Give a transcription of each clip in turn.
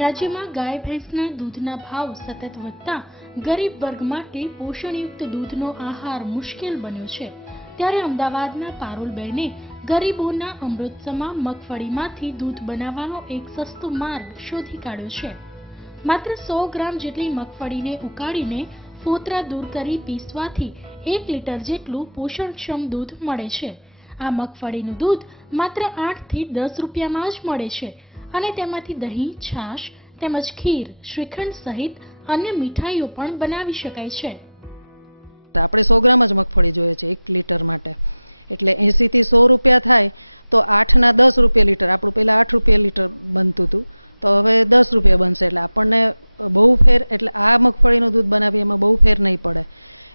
રાજ્યમાં ગાય ભેંસના દૂધના ભાવ સતત વધતા ગરીબ વર્ગ માટે પોષણયુક્ત દૂધનો આહાર મુશ્કેલ બન્યો છે। ત્યારે અમદાવાદના પારુલબેને ગરીબોના અમૃતસમા મગફળીમાંથી દૂધ બનાવવાનો એક સસ્તો માર્ગ શોધી કાઢ્યો છે। માત્ર 100 ગ્રામ જેટલી મગફળીને ઉકાળીને ફોતરા દૂર કરી પીસવાથી 1 લીટર જેટલું પોષણક્ષમ દૂધ મળે છે। આ મગફળીનું દૂધ માત્ર 8 થી 10 રૂપિયામાં જ મળે છે અને તેમાંથી દહીં, છાશ તેમજ ખીર, શ્રીખંડ સહિત અન્ય મીઠાઈઓ પણ બનાવી શકાય છે। આપણે 100 ગ્રામ જ મગફળી જોઈએ છે 1 લીટર માટે, એટલે 80 થી 100 રૂપિયા થાય તો 8 ના 10 રૂપિયા લીટર, આપણું પહેલા 8 રૂપિયા લીટર બનતું હતું તો હવે 10 રૂપિયા બનશે, એટલે આપણને બહુ ફેર, એટલે આ મગફળીનું દૂધ બનાવીએ એમાં બહુ ફેર નહીં પડે,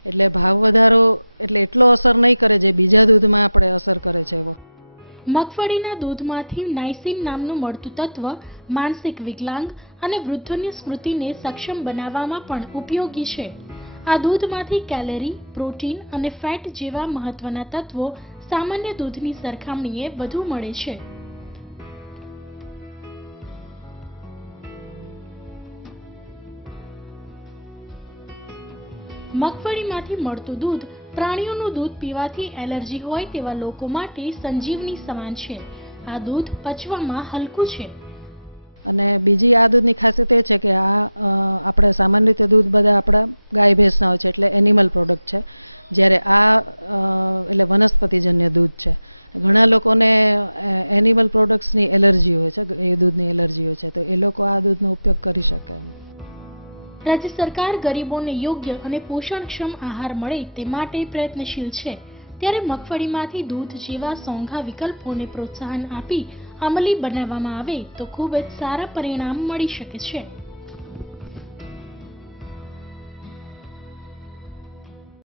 એટલે ભાવ વધારો એટલે એટલો અસર નહીં કરે જે બીજા દૂધમાં આપણે અસર કરે છે એવો। મગફળીના દૂધમાંથી નાઇસિન નામનું મળતું તત્વ માનસિક વિકલાંગ અને વૃદ્ધોની સ્મૃતિને સક્ષમ બનાવવામાં પણ ઉપયોગી છે। આ દૂધમાંથી કેલરી, પ્રોટીન અને ફેટ જેવા મહત્વના તત્વો સામાન્ય દૂધની સરખામણીએ વધુ મળે છે। મગફળીમાંથી મળતું દૂધ પ્રાણીઓનું દૂધ પીવાથી એલર્જી હોય તેવા લોકો માટે સંજીવની સમાન છે। આ દૂધ પચવામાં હલકું છે અને બીજી આ દૂધની ખાસિયત એ છે કે આ આપણે સામાન્ય રીતે દૂધ બધા આપણા ગાય ભેંસના હોય છે એટલે એનિમલ પ્રોડક્ટ છે, જ્યારે આ એટલે વનસ્પતિજન્ય દૂધ છે। ઘણા લોકોને એનિમલ પ્રોડક્ટ્સની એલર્જી હોય છે, એ દૂધની એલર્જી હોય છે, તો એ લોકો આ દૂધનો ઉપયોગ કરી શકે એમ। રાજ્ય સરકાર ગરીબોને યોગ્ય અને પોષણક્ષમ આહાર મળે તે માટે પ્રયત્નશીલ છે, ત્યારે મગફળીમાંથી દૂધ જેવા સોંઘા વિકલ્પોને પ્રોત્સાહન આપી અમલી બનાવવામાં આવે તો ખૂબ જ સારા પરિણામ મળી શકે છે।